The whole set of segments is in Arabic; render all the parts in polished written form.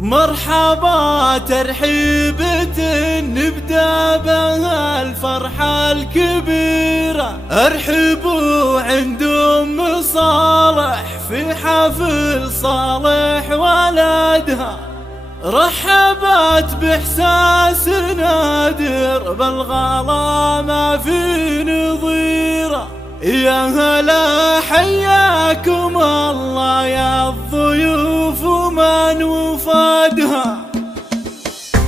مرحبا ترحيبة نبدأ بها الفرحة الكبيرة، ارحبوا عند أم صالح في حفل صالح ولدها. رحبت بإحساس نادر بالغلا ما في نظيره، يا هلا حياكم الله يا الضيوف ومن وفادها.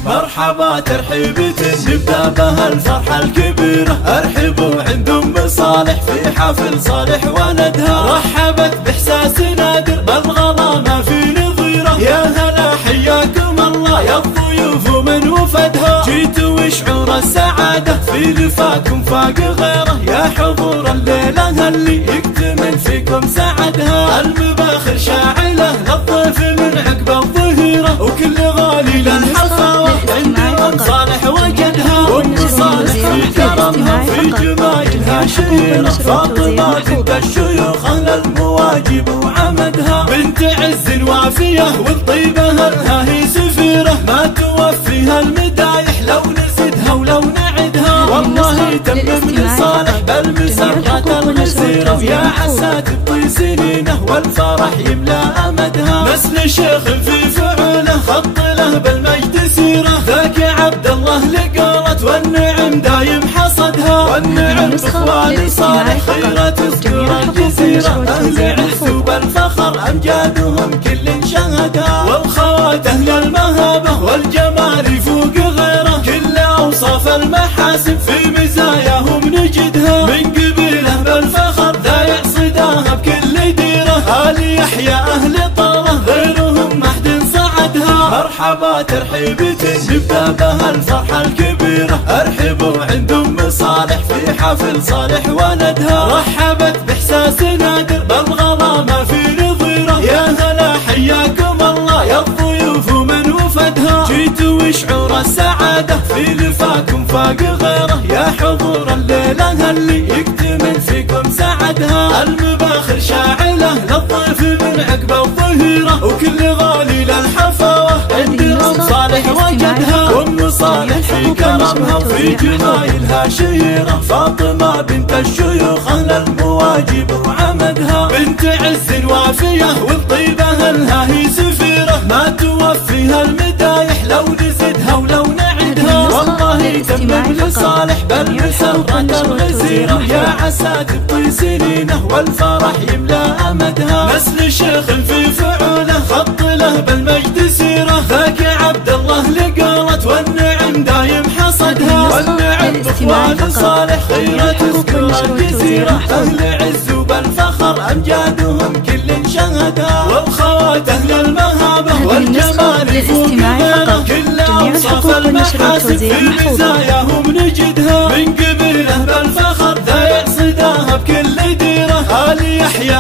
مرحبا ترحيبة نبدأ بها الفرحة الكبيرة، ارحبوا عند أم صالح في حفل صالح ولدها. رحبت بإحساس نادر بالغلا ما في نظيره، يا هلا حياكم الله يا الضيوف ومن وفدها. جيتوا وشعور السعادة في لفاكم فاق غيره، يا حضور الليلة اللي يكتمل فيكم سعدها. المباخر شاعلة للضيف من عقب الظهيرة، وكل غالي للحصاوة عند أم صالح وجدها. وأم صالح في كرمها في جمايلها شهيرة، فاطمة بنت الشيوخ أهل المواجب وعمدها. بنت عز وافية والطيبة لها هي سفيرة، ما توفيها المدايح لو نزدها ولو نعدها. والله تمم لصالح بالمسرات الغزيرة، يا عسى تبطي سنينه والفرح يملى أمدها. مثل شيخ في فعوله خط له بالمجد سيره، ذاك عبد الله لقالت والنعم دايم حصدها. والنعم بإخوان صالح خيرة تذكر الجزيرة، أهل عز وبالفخر أمجادهم كل شهدها. والخوات أهل المهابة والجمال يفوق غيره، كل أوصاف المحاسن في مزاياهم نجدها. من قبيله بالفخر ذا يعصدها بكل ديره، آل يحيى أهل طاره غيرهم ما حد صعدها. مرحبا ترحيبة نبدأ بها الفرحة الكبيرة، ارحبوا عند أم صالح في حفل صالح ولدها. رحبت بإحساس نادر بالغلا ما في نظيره، يا هلا حياكم الله يا الضيوف ومن وفدها. جيتوا وشعور السعادة في لفاكم فاق غيره، يا حضور الليلة اللي يكتمل فيكم سعدها. المباخر شاعلة للضيف من عقب الظهيرة، وكل غالي للحفاوة عند أم صالح وجدها. وأم صالح في كرمها وفي جمايلها شهيرة، فاطمة بنت الشيوخ أهل المواجب وعمدها. بنت عز وافية والطيبة لها هي سفيرة، ما توفيها المدايح لو نزدها ولو نعدها. والله تمم لصالح بالمسرات الغزيرة، يا عسى تبطي سنينه والفرح يملى أمدها. مثل شيخ في فعوله خط له بالمجد سيره، ذاك عبد الله لقالت والنعم دايم حصدها. والنعم بإخوان صالح خيرة تذكر الجزيرة، أهل عز وبالفخر أمجادهم كل شهدها. والخوات أهل المهابة والجمال يفوق غيره، كل أوصاف المحاسن في مزاياهم نجدها. من قبيله بالفخر ذا يعصدها بكل ديره، آل يحيى